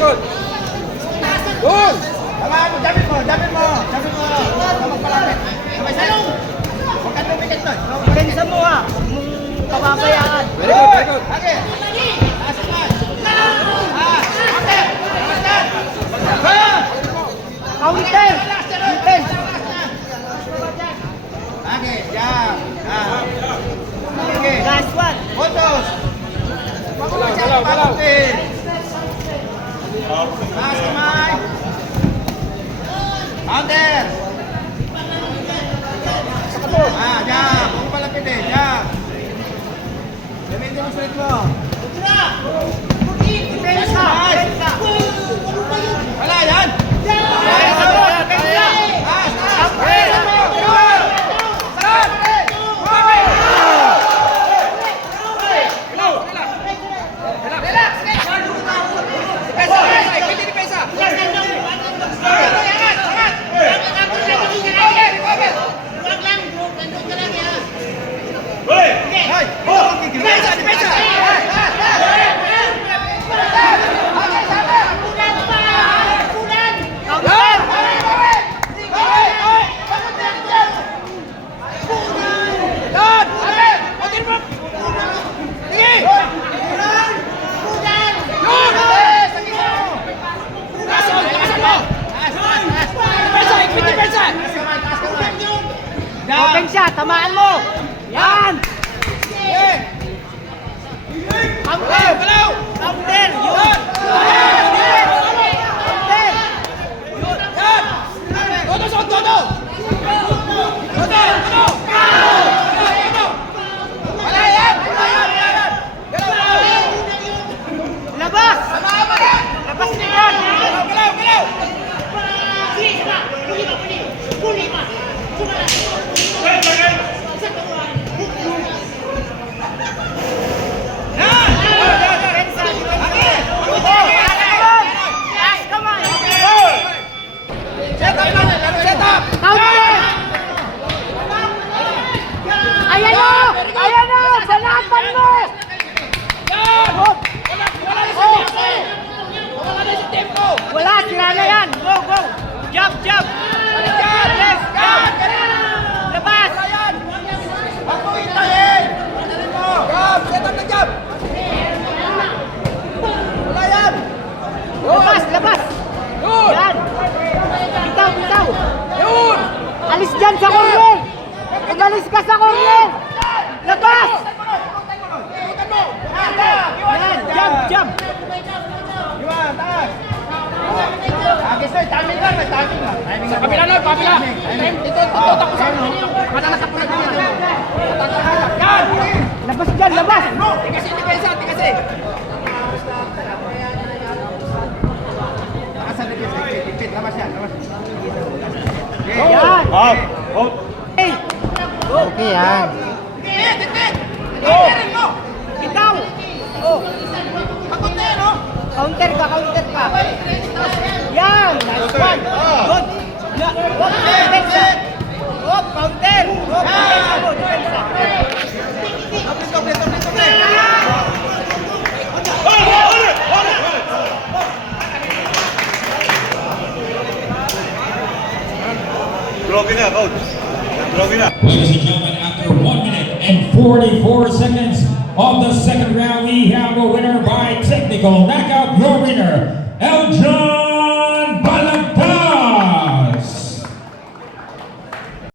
ikot. Doon! Tama mo, jamin mo. Magpalapit. Sabay sa'yo. Huwag ka tumikit doon. Pensa mo ha. Mong pababayaan. Very good, very good. Lagi. Taas naman. Okay. Bastard. Counter! Defense! Lagi. Jam. Lagi. Last one! Photos. Galaw. Taas kamay. Counter. Jam. Huwag palapitin. Jam. Gamitin mo sulit mo. Pensa! Pensa! Wala yan. Pensa mo! Pensa! Pensa! Tamaan mo! Yan! Counter! Counter! Yun! Counter! Wala yan. Labas! Labas na yan! Galaw. Ayan o! Balapan mo! Wala, sila na yan! Go! Jump! Yes! Labas! Labas! Yan! Bitaw! Alis dyan sa corner! Umalis ka sa corner! Labas! Yan! Jump! Iwan, taas. Sir, timing lang. Kabila na, kabila. Ito, tapos ano? Mananasak na yan. Yan! Labas dyan! Labas! Tikasi. Dikit. Labas yan. Yan! Out. Hey! Okay yan! Dikit! mo! Ikaw! Oh! Pakunti, no? Counter ka! Yan! Nice one! Good! Defensa! Counter! Defensa mo! Defensa! Drogi na, coach. Drogi na. Ladies and gentlemen, after 1 minute and 44 seconds of the second round, we have a winner by technical knockout. Your winner, Eljon